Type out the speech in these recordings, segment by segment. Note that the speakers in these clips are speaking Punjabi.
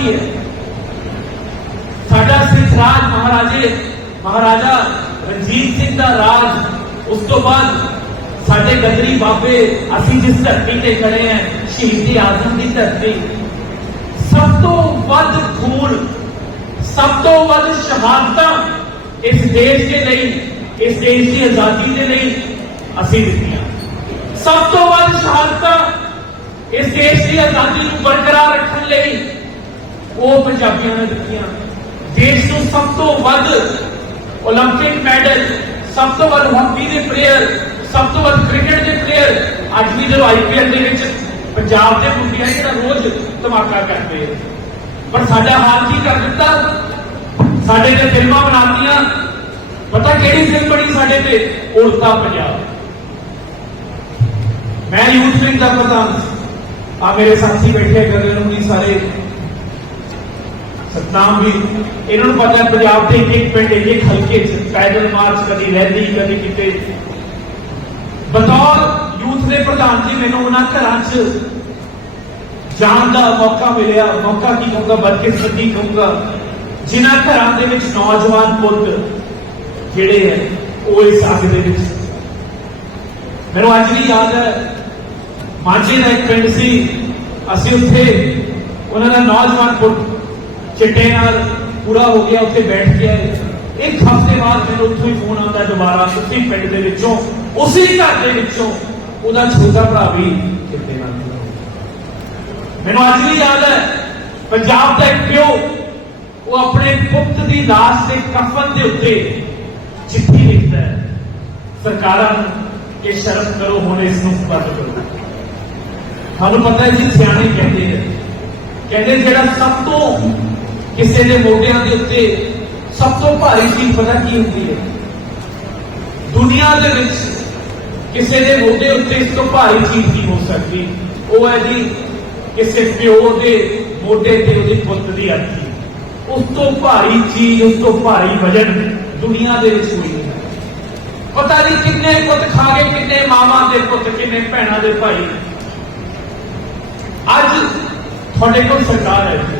ਕੀ ਹੈ। ਸਾਡਾ ਸਿੱਖ ਰਾਜ ਮਹਾਰਾਜੇ, ਮਹਾਰਾਜਾ ਰਣਜੀਤ ਸਿੰਘ ਦਾ ਰਾਜ, ਉਸ ਤੋਂ ਬਾਅਦ ਸਾਡੇ ਗਦਰੀ ਬਾਬੇ, ਅਸੀਂ ਜਿਸ ਧਰਤੀ ਤੇ ਖੜੇ ਹਾਂ, ਸ਼ਹੀਦੀ ਆਜ਼ਮ ਦੀ ਧਰਤੀ। ਸਭ ਤੋਂ ਵੱਧ ਖੂਨ, ਸਭ ਤੋਂ ਵੱਧ ਸ਼ਹਾਦਤਾਂ ਇਸ ਦੇਸ਼ ਦੇ ਲਈ, ਇਸ ਦੇਸ਼ ਦੀ ਆਜ਼ਾਦੀ ਦੇ ਲਈ ਅਸੀਂ ਦਿੱਤੀਆਂ। ਸਭ ਤੋਂ ਵੱਧ ਸ਼ਹਾਦਤਾਂ ਇਸ ਦੇਸ਼ ਦੀ ਆਜ਼ਾਦੀ ਨੂੰ ਬਰਕਰਾਰ ਰੱਖਣ ਲਈ ਉਹ ਪੰਜਾਬੀਆਂ ਨੇ ਦਿੱਤੀਆਂ ਦੇਸ਼ ਨੂੰ ਸਭ ਤੋਂ ਵੱਧ 올림픽 ਮੈਡਲ ਸਭ ਤੋਂ ਵੱਧ ਹਾਕੀ ਦੇ ਪਲੇਅਰ ਸਭ ਤੋਂ ਵੱਧ ਕ੍ਰਿਕਟ ਦੇ ਪਲੇਅਰ ਅੱਜ ਵੀ ਜਦੋਂ ਆਈਪੀਐਲ ਦੇ ਵਿੱਚ ਪੰਜਾਬ ਦੇ ਮੁੰਡਿਆਂ ਜਿਹੜਾ ਰੋਜ਼ ਧਮਾਕਾ ਕਰਦੇ ਆ। ਪਰ ਸਾਡਾ ਹਾਲ ਕੀ ਕਰ ਦਿੱਤਾ ਸਾਡੇ ਤੇ ਫਿਲਮਾਂ ਬਣਾਤੀਆਂ ਪਤਾ ਕਿਹੜੀ ਫਿਲਮ ਬਣੀ ਸਾਡੇ ਤੇ ਉੜਤਾ ਪੰਜਾਬ ਮੈਂ ਯੂਥ ਵਿੰਗ ਦਾ ਪ੍ਰਧਾਨ ਆ ਮੇਰੇ ਸਾਥੀ ਬੈਠੇ ਗਗਨ ਨੂੰ ਵੀ ਸਾਰੇ ਸਤਨਾਮ ਵੀ ਇਹਨਾਂ ਨੂੰ ਪਤਾ ਹੈ ਪੰਜਾਬ ਦੇ ਇੱਕ ਇੱਕ ਪਿੰਡ ਇੱਕ ਇੱਕ ਹਲਕੇ ਚ ਪੈਦਲ ਮਾਰਚ ਕਦੀ ਰੈਲੀ, ਕਦੀ ਕਿਤੇ। ਬਤੌਰ ਯੂਥ ਦੇ ਪ੍ਰਧਾਨ ਜੀ, ਮੈਨੂੰ ਉਹਨਾਂ ਘਰਾਂ 'ਚ ਜਾਣ ਦਾ ਮੌਕਾ ਮਿਲਿਆ। ਮੌਕਾ ਕੀ ਕਹੂੰਗਾ? ਬਦਕਿਸਮਤੀ ਕਹੂੰਗਾ। ਜਿਨ੍ਹਾਂ ਘਰਾਂ ਦੇ ਵਿੱਚ ਨੌਜਵਾਨ ਪੁੱਤ ਜਿਹੜੇ ਹੈ, ਉਹ ਇਸ ਅੱਗ ਦੇ ਵਿੱਚ ਮੈਨੂੰ ਅੱਜ ਵੀ ਯਾਦ ਹੈ, ਮਾਝੇ ਦਾ ਇੱਕ ਪਿੰਡ ਸੀ। ਅਸੀਂ ਉੱਥੇ ਉਹਨਾਂ ਦਾ ਨੌਜਵਾਨ ਪੁੱਤ ਚਿੱਟੇ ਨਾਲ ਪੂਰਾ ਹੋ ਗਿਆ, ਉੱਥੇ ਬੈਠ ਗਿਆ ਇੱਕ ਹਫ਼ਤੇ ਬਾਅਦ ਮੈਨੂੰ ਉੱਥੋਂ ਹੀ ਫੋਨ ਆਉਂਦਾ ਦੁਬਾਰਾ ਉਸੇ ਪਿੰਡ ਦੇ ਵਿੱਚੋਂ, ਉਸੇ ਘਰ ਦੇ ਵਿੱਚੋਂ। ਉਹਦਾ ਛੋਟਾ ਭਰਾ ਵੀ ਚਿੱਟੇ ਨਾਲ ਮੈਨੂੰ ਅੱਜ ਵੀ ਯਾਦ ਹੈ, ਪੰਜਾਬ ਦਾ ਇੱਕ ਪਿਓ, ਉਹ ਆਪਣੇ ਪੁੱਤ ਦੀ ਲਾਸ਼ ਦੇ ਕਫਨ ਦੇ ਉੱਤੇ ਚਿੱਠੀ ਲਿਖਦਾ ਹੈ, ਸਰਕਾਰਾਂ ਨੂੰ ਕਿ ਸ਼ਰਮ ਕਰੋ, ਹੁਣ ਇਸ ਨੂੰ ਬੰਦ ਕਰੋ। ਤੁਹਾਨੂੰ ਪਤਾ ਹੈ ਜੀ, ਸਿਆਣੇ ਕਹਿੰਦੇ ਨੇ, ਕਹਿੰਦੇ ਜਿਹੜਾ ਸਭ ਤੋਂ ਕਿਸੇ ਦੇ ਮੋਢਿਆਂ ਦੇ ਉੱਤੇ ਸਭ ਤੋਂ ਭਾਰੀ ਚੀਜ਼ ਪਤਾ ਕੀ ਹੁੰਦੀ ਹੈ? ਦੁਨੀਆ ਦੇ ਵਿੱਚ ਕਿਸੇ ਦੇ ਮੋਢੇ ਉੱਤੇ ਇਸ ਤੋਂ ਭਾਰੀ ਚੀਜ਼ ਕੀ ਹੋ ਸਕਦੀ? ਉਹ ਹੈ ਜੀ ਕਿਸੇ ਪਿਓ ਦੇ ਮੋਢੇ ਤੇ ਉਹਦੇ ਪੁੱਤ ਦੀ ਅਰਥੀ ਉਸ ਤੋਂ ਭਾਰੀ ਚੀਜ਼, ਉਸ ਤੋਂ ਭਾਰੀ ਵਜਨ ਦੁਨੀਆ ਦੇ ਵਿੱਚ ਕੋਈ ਨਹੀਂ ਹੈ। ਪਤਾ ਨਹੀਂ ਕਿੰਨੇ ਪੁੱਤ ਖਾ ਗਏ ਕਿੰਨੇ ਮਾਵਾਂ ਦੇ ਪੁੱਤ, ਕਿੰਨੇ ਭੈਣਾਂ ਦੇ ਭਾਈ। ਅੱਜ ਤੁਹਾਡੇ ਕੋਲ ਸਰਕਾਰ ਹੈ। ਜੀ।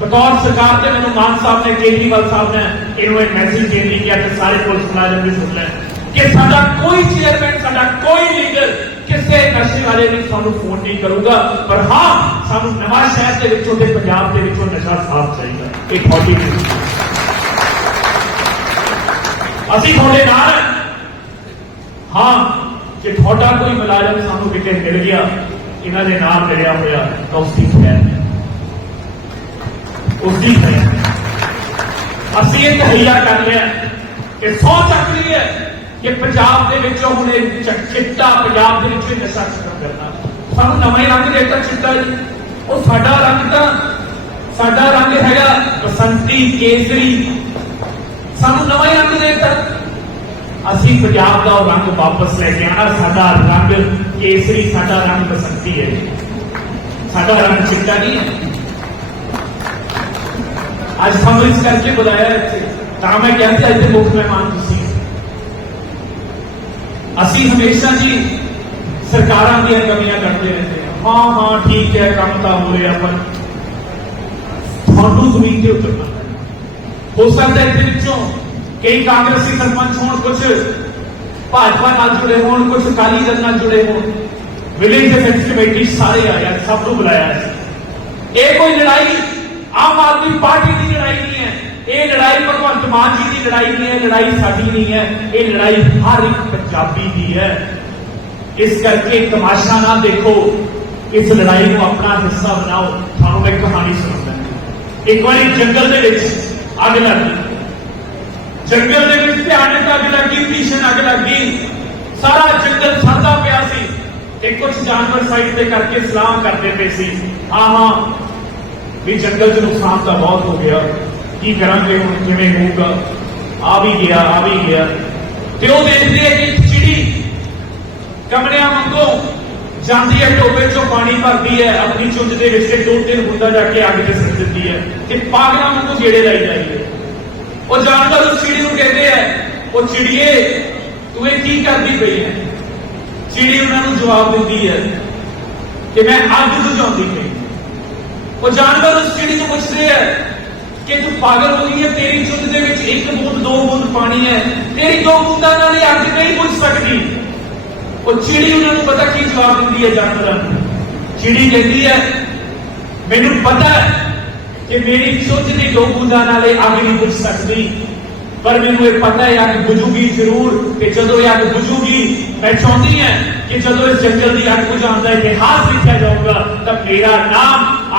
ਬਤੌਰ ਸਰਕਾਰ ਤੇ ਮੈਨੂੰ ਮਾਨ ਸਾਹਿਬ ਨੇ, ਕੇਜਰੀਵਾਲ ਸਾਹਿਬ ਨੇ ਇਹਨੂੰ ਇਹ ਮੈਸੇਜ ਦੇ ਦਿੱਤੀ ਕਿ ਸਾਰੇ ਪੁਲਿਸ ਮੁਲਾਜ਼ਮ ਵੀ ਸੁਣ ਲੈ। ਕਿ ਸਾਡਾ ਕੋਈ ਚੇਅਰਮੈਨ ਸਾਡਾ ਕੋਈ ਲੀਡਰ ਕਿਸੇ ਨਸ਼ੇ ਵਾਲੇ ਨੂੰ ਸਾਨੂੰ ਫੋਨ ਨਹੀਂ ਕਰੂਗਾ। ਪਰ ਹਾਂ, ਸਾਨੂੰ ਨਵਾਂ ਸ਼ਹਿਰ ਦੇ ਵਿੱਚੋਂ ਤੇ ਪੰਜਾਬ ਦੇ ਵਿੱਚੋਂ ਨਸ਼ਾ ਸਾਫ਼ ਚਾਹੀਦਾ। ਇਹ ਤੁਹਾਡੀ ਅਸੀਂ ਤੁਹਾਡੇ ਨਾਲ ਹਾਂ। ਕਿ ਤੁਹਾਡਾ ਕੋਈ ਮੁਲਾਜ਼ਮ ਸਾਨੂੰ ਕਿਤੇ ਮਿਲ ਗਿਆ, ਇਹਨਾਂ ਦੇ ਨਾਲ ਮਿਲਿਆ ਹੋਇਆ ਤਾਂ ਉਸ ਦੀ ਖੈਰ ਉਸਦੀ ਹੈ। ਅਸੀਂ ਇਹ ਤਹਈਆ ਕਰ ਲਿਆ ਕਿ ਸੌ ਚੱਕ ਲਈ ਹੈ ਕਿ ਪੰਜਾਬ ਦੇ ਵਿੱਚੋਂ ਹੁਣ ਇਹ ਚਿੱਟਾ ਪੰਜਾਬ ਦੇ ਵਿੱਚ ਨਸ਼ਾ ਖਤਮ ਕਰਨਾ। ਸਾਨੂੰ ਨਵਾਂ ਰੰਗ ਦੇਤਾ ਚਿੱਟਾ ਜੀ ਉਹ ਸਾਡਾ ਰੰਗ ਤਾਂ ਸਾਡਾ ਰੰਗ ਹੈਗਾ ਬਸੰਤੀ, ਕੇਸਰੀ। ਸਾਨੂੰ ਨਵਾਂ ਹੀ ਰੰਗ ਦੇਤਾ ਅਸੀਂ ਪੰਜਾਬ ਦਾ ਉਹ ਰੰਗ ਵਾਪਸ ਲੈ ਕੇ ਆਣਾ ਸਾਡਾ ਰੰਗ ਕੇਸਰੀ, ਸਾਡਾ ਰੰਗ ਬਸੰਤੀ ਹੈ ਸਾਡਾ ਰੰਗ ਚਿੱਟਾ ਨਹੀਂ ਹੈ। آج سمجھ کر کے بلایا کہا میں کہتے آئے مکھ میں مہمان اسی اسی ہمیشہ جی سرکار دیا کمیاں کرتے رہتے ہیں۔ ہاں ہاں ٹھیک ہے کم تا ہو رہے پر تھانوں زمین کے اترنا ہو سکتا ہے پچھوں کئی کانگریسی سرپنچ ہون کچھ، بھاجپا نہ جڑے ہون، کچھ کالی دل نال جڑے ہون۔ ملے جیسے کمیٹی سارے آیا سب کو بلایا ہے۔ ایک کوئی لڑائی ਆਮ ਆਦਮੀ ਪਾਰਟੀ ਦੀ ਲੜਾਈ ਨਹੀਂ ਹੈ। ਇਹ ਲੜਾਈ ਭਗਵੰਤ ਮਾਨ ਜੀ ਦੀ ਲੜਾਈ ਨਹੀਂ ਹੈ, ਲੜਾਈ ਸਾਡੀ ਨਹੀਂ ਹੈ। ਇਹ ਲੜਾਈ ਹਰ ਇੱਕ ਪੰਜਾਬੀ ਦੀ ਹੈ। ਇਸ ਕਰਕੇ ਤਮਾਸ਼ਾ ਨਾ ਦੇਖੋ, ਇਸ ਲੜਾਈ ਨੂੰ ਆਪਣਾ ਹਿੱਸਾ ਬਣਾਓ। ਤੁਹਾਨੂੰ ਮੈਂ ਇੱਕ ਕਹਾਣੀ ਸੁਣਾਉਂਦਾ ਇੱਕ ਵਾਰੀ ਜੰਗਲ ਦੇ ਵਿੱਚ ਅੱਗ ਲੱਗੀ ਜੰਗਲ ਦੇ ਵਿੱਚ ਭਿਆਨਕ ਅੱਗ ਲੱਗੀ ਭੀਸ਼ਣ ਅੱਗ ਲੱਗੀ ਸਾਰਾ ਜੰਗਲ ਸੜਦਾ ਪਿਆ ਸੀ। ਤੇ ਕੁਝ ਜਾਨਵਰ ਸਾਈਡ ਤੇ ਕਰਕੇ ਸਲਾਮ ਕਰਦੇ ਪਏ ਸੀ। ਹਾਂ ਵੀ ਜੰਗਲ 'ਚ ਨੁਕਸਾਨ ਤਾਂ ਬਹੁਤ ਹੋ ਗਿਆ ਕੀ ਕਰਾਂਗੇ ਹੁਣ ਕਿਵੇਂ ਹੋਊਗਾ ਆ ਵੀ ਗਿਆ ਆ ਵੀ ਗਿਆ ਤੇ ਉਹ ਦੇਖਦੀ ਹੈ ਕਿ ਇੱਕ ਚਿੜੀ ਕਮਰਿਆਂ ਵਾਂਗੂ ਜਾਂਦੀ ਹੈ ਟੋਬੇ ਚੋਂ ਪਾਣੀ ਭਰਦੀ ਹੈ ਆਪਣੀ ਚੁੰਝ ਦੇ ਵਿੱਚ ਤੇ ਦੋ ਤਿੰਨ ਬੂੰਦਾਂ ਜਾ ਕੇ ਅੱਗ ਤੇ ਸਿੱਟ ਦਿੰਦੀ ਹੈ ਤੇ ਪਾਗਲਾਂ ਵਾਂਗੂ ਜਿਹੜੇ ਲਾਈ ਜਾਂਦੀ ਹੈ ਉਹ ਜਾਨਵਰ ਉਸ ਚਿੜੀ ਨੂੰ ਕਹਿੰਦੇ ਆ ਉਹ ਚਿੜੀਏ ਤੂੰ ਇਹ ਕੀ ਕਰਦੀ ਪਈ ਹੈ ਚਿੜੀ ਉਹਨਾਂ ਨੂੰ ਜਵਾਬ ਦਿੰਦੀ ਹੈ ਕਿ ਮੈਂ ਅੱਗ ਬੁਝਾਉਂਦੀ ਪਈ وہ جانور اس چڑی پوچھ رہے ہیں کہ تو پاگل ہو گئی ہے، تیری چند دے وچ ایک بوند، دو بوند پانی ہے۔ تیری دو بونداں نال ہی اگ نہیں بجھ سکتی۔ وہ چیڑی انہوں نے پتہ کی جواب دیندی ہے جانوراں چڑی کہندی ہے میں نے پتہ ہے کہ میری چند دی دو بونداں نال اگ نہیں بجھ سکتی۔ پر میں نے پتہ ہے اگ بجھو گی ضرور کہ جدو یہ اگ بجھو گی میں چاہتی ہیں کہ جدو اس جنگل دی اگ بجھاؤں دا اتہاس لکھا جاؤں گا، تب میرا نام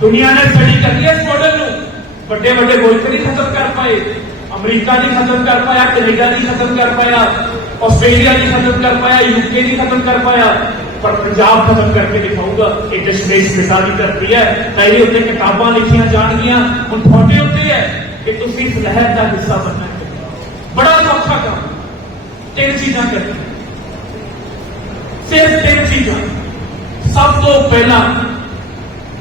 ਦੁਨੀਆ ਨੇ ਸਟੱਡੀ ਕਰ ਲਿਆ ਇਸ ਮਾਡਲ ਨੂੰ ਵੱਡੇ ਵੱਡੇ ਮੁਲਕ ਨਹੀਂ ਖਤਮ ਕਰ ਪਾਏ ਅਮਰੀਕਾ ਨਹੀਂ ਖਤਮ ਕਰ ਪਾਇਆ ਕੈਨੇਡਾ ਨਹੀਂ ਖਤਮ ਕਰ ਪਾਇਆ ਆਸਟ੍ਰੇਲੀਆ ਨਹੀਂ ਖਤਮ ਕਰ ਪਾਇਆ ਯੂਕੇ ਨਹੀਂ ਖਤਮ ਕਰ ਪਾਇਆ ਪਰ ਪੰਜਾਬ ਖਤਮ ਕਰਕੇ ਦਿਖਾਊਗਾ ਇਹ ਦਸ਼ਮੇਸ਼ ਪਿਤਾ ਦੀ ਧਰਤੀ ਹੈ ਤਾਂ ਇਹਦੇ ਉੱਤੇ ਕਿਤਾਬਾਂ ਲਿਖੀਆਂ ਜਾਣਗੀਆਂ ਹੁਣ ਤੁਹਾਡੇ ਉੱਤੇ ਹੈ ਕਿ ਤੁਸੀਂ ਇਸ ਲਹਿਰ ਦਾ ਹਿੱਸਾ ਬਣਨਾ ਹੈ ਬੜਾ ਔਖਾ ਕੰਮ ਤਿੰਨ ਚੀਜ਼ਾਂ ਕਰਨੀਆਂ ਸਿਰਫ ਤਿੰਨ ਚੀਜ਼ਾਂ ਸਭ ਤੋਂ ਪਹਿਲਾਂ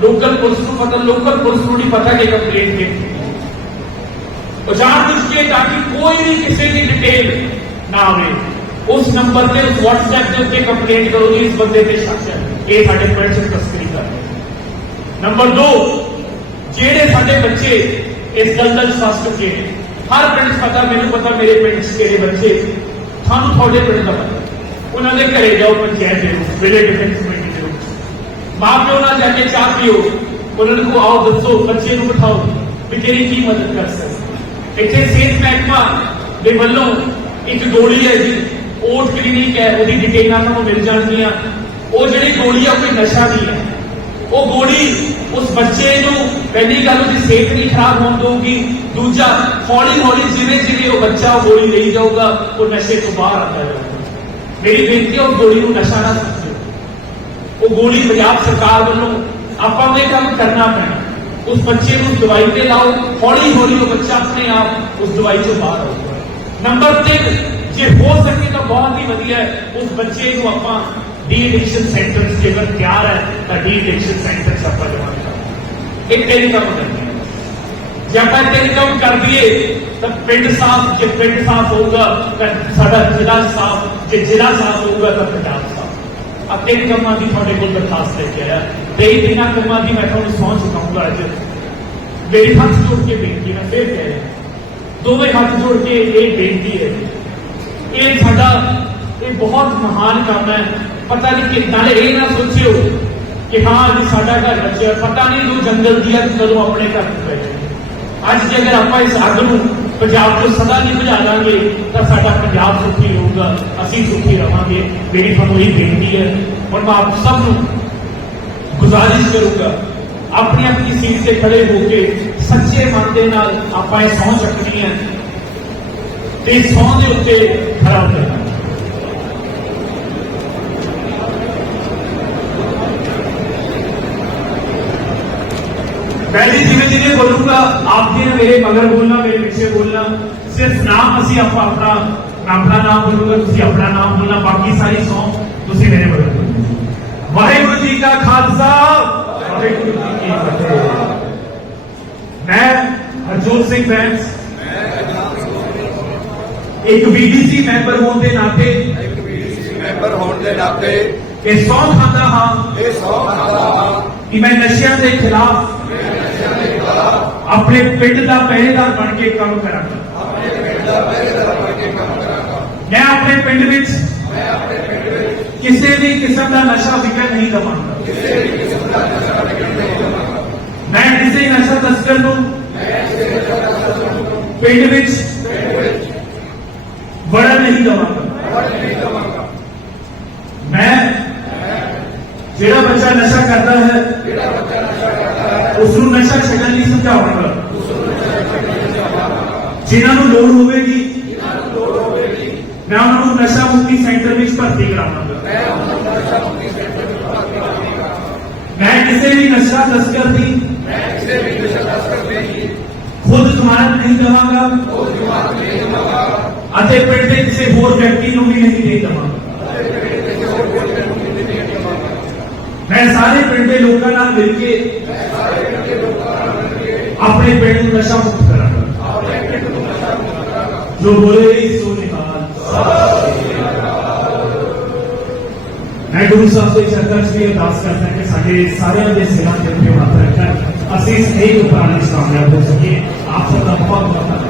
لوکل پولیس کو پتہ లోకల్ పోలీసులు పట్ల లోకల్ పోలీసులు ఉండి పతాకే కంప్లైంట్ చేసి اس کے تاکہ کوئی بھی کسی کی ڈیٹیل نہ ہوئے اس نمبر پہ اس واٹس ایپ کے کمپلین کرو گی اس بندے کے شخص ہے۔ یہ ساڑھے پرنٹ سے تسکری کر نمبر دو، جیڑے ساڑھے بچے اس گل کا سس چکے ہیں۔ ہر پرنٹس پتا نے پتا میرے پرنٹس لیے بچے۔ سانو تھوڑے پرنٹ کا پتا انہوں نے کرے جاؤ پر جائے جائے ویلے ڈیفنس ਮਾਂ ਪਿਓ ਨਾਲ ਜਾ ਕੇ ਚਾਹ ਪੀਓ। ਉਹਨਾਂ ਨੂੰ ਆਓ ਦੱਸੋ, ਬੱਚੇ ਨੂੰ ਬਿਠਾਓ ਵੀ ਤੇਰੀ ਕੀ ਮਦਦ ਕਰ ਸਕਦਾ? ਇੱਥੇ ਸਿਹਤ ਮਹਿਕਮਾ ਦੇ ਵੱਲੋਂ ਇੱਕ ਗੋਲੀ ਹੈ ਜੀ। ਓਟ ਕਲੀਨਿਕ ਹੈ, ਉਹਦੀ ਡਿਟੇਲਾਂ ਤੁਹਾਨੂੰ ਮਿਲ ਜਾਣਗੀਆਂ। ਉਹ ਜਿਹੜੀ ਗੋਲੀ ਆ ਕੋਈ ਨਸ਼ਾ ਨਹੀਂ ਹੈ। ਉਹ ਗੋਲੀ ਉਸ ਬੱਚੇ ਨੂੰ ਪਹਿਲੀ ਗੱਲ ਉਹਦੀ ਸਿਹਤ ਨਹੀਂ ਖਰਾਬ ਹੋਣ ਦਊਗੀ। ਦੂਜਾ ਹੌਲੀ ਹੌਲੀ ਜਿਵੇਂ ਜਿਵੇਂ ਉਹ ਬੱਚਾ ਉਹ ਗੋਲੀ ਲਈ ਜਾਊਗਾ, ਉਹ ਨਸ਼ੇ ਤੋਂ ਬਾਹਰ ਆਉਂਦਾ ਜਾਊਗਾ। ਮੇਰੀ ਬੇਨਤੀ ਹੈ, ਉਹ ਗੋਲੀ ਨੂੰ ਨਸ਼ਾ ਨਾ ਉਹ ਗੋਲੀ ਪੰਜਾਬ ਸਰਕਾਰ ਵੱਲੋਂ ਆਪਾਂ ਨੂੰ ਇਹ ਕੰਮ ਕਰਨਾ ਪੈਣਾ ਉਸ ਬੱਚੇ ਨੂੰ ਦਵਾਈ ਤੇ ਲਾਓ ਹੌਲੀ ਹੌਲੀ ਉਹ ਬੱਚਾ ਆਪਣੇ ਆਪ ਉਸ ਦਵਾਈ ਤੋਂ ਬਾਹਰ ਆਊਗਾ ਨੰਬਰ 3 ਜੇ ਹੋ ਸਕੇ ਤਾਂ ਬਹੁਤ ਹੀ ਵਧੀਆ ਹੈ। ਉਸ ਬੱਚੇ ਨੂੰ ਆਪਾਂ ਡੀ ਐਡਿਕਸ਼ਨ ਸੈਂਟਰ ਜੇਕਰ ਤਿਆਰ ਹੈ, ਤਾਂ ਡੀ ਐਡਿਕਸ਼ਨ ਸੈਂਟਰ 'ਚ ਆਪਾਂ ਇਹ ਤਿੰਨ ਕੰਮ ਕਰਨੇ ਆ। ਜੇ ਆਪਾਂ ਇਹ ਕੰਮ ਕਰ ਦਈਏ, ਤਾਂ ਪਿੰਡ ਸਾਫ਼, ਜੇ ਪਿੰਡ ਸਾਫ਼ ਹੋਊਗਾ, ਤਾਂ ਸਾਡਾ ਜ਼ਿਲ੍ਹਾ ਸਾਫ਼, ਜੇ ਜ਼ਿਲ੍ਹਾ ਸਾਫ਼ ਹੋਊਗਾ, ਤਾਂ ਪੰਜਾਬ ਸਾਫ਼ ਕੰਮਾਂ ਦੀ ਤੁਹਾਡੇ ਕੋਲ ਦਰਖਾਸਤ ਲੈ ਕੇ ਆਇਆ। ਤੇ ਇਹ ਤਿੰਨਾਂ ਕੰਮਾਂ ਦੀ ਮੈਂ ਤੁਹਾਨੂੰ ਸਹੁੰ ਚੁਕਾਉਂਗਾ ਅੱਜ। ਮੇਰੇ ਹੱਥ ਜੋੜ ਕੇ ਬੇਨਤੀ ਮੈਂ ਫੇਰ ਕਹਿ ਰਿਹਾ। ਦੋਵੇਂ ਹੱਥ ਜੋੜ ਕੇ ਇਹ ਬੇਨਤੀ ਹੈ। ਇਹ ਸਾਡਾ, ਇਹ ਬਹੁਤ ਮਹਾਨ ਕੰਮ ਹੈ। ਪਤਾ ਨਹੀਂ ਕਿ ਨਾਲੇ ਇਹ ਨਾ ਸੋਚਿਓ ਕਿ ਹਾਂ, ਅੱਜ ਸਾਡਾ ਘਰ ਬਚਿਆ। ਪਤਾ ਨਹੀਂ ਉਹ ਜੰਗਲ ਦੀ ਅੱਗ ਕਦੋਂ ਆਪਣੇ ਘਰ ਨੂੰ ਪੈ ਜਾਏ ਅੱਜ ਜੇ ਅਗਰ ਆਪਾਂ ਇਸ ਅੱਗ ਨੂੰ ਪੰਜਾਬ ਨੂੰ ਸਦਾ ਨਹੀਂ ਬੁਝਾ ਲਾਂਗੇ, ਤਾਂ ਸਾਡਾ ਪੰਜਾਬ ਸੁਖੀ ਰਹੂਗਾ ਅਸੀਂ ਸੁਖੀ ਰਵਾਂਗੇ। ਮੇਰੀ ਤੁਹਾਨੂੰ ਇਹ ਬੇਨਤੀ ਹੈ, ਹੁਣ ਮੈਂ ਆਪ ਸਭ ਨੂੰ ਗੁਜ਼ਾਰਿਸ਼ ਕਰੂੰਗਾ ਆਪਣੀ ਆਪਣੀ ਸੀਟ ਤੇ ਖੜੇ ਹੋ ਕੇ ਸੱਚੇ ਮਨ ਦੇ ਨਾਲ ਆਪਾਂ ਇਹ ਸਹੁੰ ਚੱਕਣੀ ਹੈ ਤੇ ਇਸ ਸਹੁੰ ਦੇ ਉੱਤੇ ਖੜਾ ਉਤਰਨਾ पहले धीरे धीरे बोलूंगा आप भी मेरे मगर बोलना मेरे पीछे बोलना सिर्फ नाम ਅਸੀਂ ਆਪਾਂ ਆਪਣਾ ਮੈਂ ਆਪਣਾ ਨਾਮ ਬੋਲੂਗਾ ਤੁਸੀਂ ਆਪਣਾ ਨਾਮ ਬੋਲਣਾ ਬਾਕੀ ਸਾਰੀ ਸੌਂ ਤੁਸੀਂ ਮੇਰੇ ਮਗਰ ਬੋਲਣਾ ਵਾਹਿਗੁਰੂ ਜੀ ਕਾ ਖਾਲਸਾ ਵਾਹਿਗੁਰੂ ਜੀ ਕੀ ਫਤਿਹ ਮੈਂ ਹਰਜੋਤ ਸਿੰਘ ਬੈਂਸ ਇੱਕ ਬੀਡੀਸੀ ਮੈਂਬਰ ਹੋਣ ਦੇ ਨਾਤੇ ਇੱਕ ਬੀਡੀਸੀ ਮੈਂਬਰ ਹੋਣ ਦੇ ਨਾਤੇ ਇਹ ਸੌ ਖਾਂਦਾ ਹਾਂ ਇਹ ਸੌ ਖਾਂਦਾ ਹਾਂ ਕਿ ਮੈਂ ਨਸ਼ਿਆਂ ਦੇ ਖਿਲਾਫ ਆਪਣੇ ਪਿੰਡ ਦਾ ਪਹਿਰੇਦਾਰ ਬਣ ਕੇ ਕੰਮ ਕਰਾਂਗਾ ਮੈਂ ਆਪਣੇ ਪਿੰਡ ਵਿੱਚ ਕਿਸੇ ਵੀ ਕਿਸਮ ਦਾ ਨਸ਼ਾ ਵਿਕਣ ਨਹੀਂ ਦਵਾਂਗਾ ਮੈਂ ਕਿਸੇ ਨਸ਼ਾ ਤਸਕਰ ਨੂੰ ਪਿੰਡ ਵਿੱਚ ਵੜਨ ਨਹੀਂ ਦਵਾਂਗਾ ਮੈਂ ਜਿਹੜਾ ਬੱਚਾ ਨਸ਼ਾ ਕਰਦਾ ਹੈ ਉਸ ਨੂੰ ਨਸ਼ਾ ਛੱਡਣ ਲਈ ਸਮਝਾਵਾਂਗਾ ਜਿਨ੍ਹਾਂ ਨੂੰ ਲੋੜ ਹੋਵੇਗੀ ਮੈਂ ਉਹਨਾਂ ਨੂੰ ਨਸ਼ਾ ਮੁਕਤੀ ਸੈਂਟਰ ਵਿੱਚ ਭਰਤੀ ਕਰਾਵਾਂਗਾ ਮੈਂ ਕਿਸੇ ਵੀ ਨਸ਼ਾ ਤਸਕਰ ਦੀ ਖੁਦ ਜ਼ਮਾਨਤ ਨਹੀਂ ਦਵਾਂਗਾ ਅਤੇ ਪਿੰਡ ਦੇ ਕਿਸੇ ਹੋਰ ਵਿਅਕਤੀ ਨੂੰ ਵੀ ਨਹੀਂ ਦੇ ਦਵਾਂਗਾ ਮੈਂ ਸਾਰੇ ਪਿੰਡ ਦੇ ਲੋਕਾਂ ਨਾਲ ਮਿਲ ਕੇ ਆਪਣੇ ਪਿੰਡ ਨੂੰ ਨਸ਼ਾ ਮੁਕਤ جو سو نکال میں گرو صاحب سے چرچ بھی ارداس کرتا کہ سارے سارے دے سیوا کے ہاتھ رکھ کر اسی اس ایک پرانے ہو سکے۔ آپ سب کا بہت بہت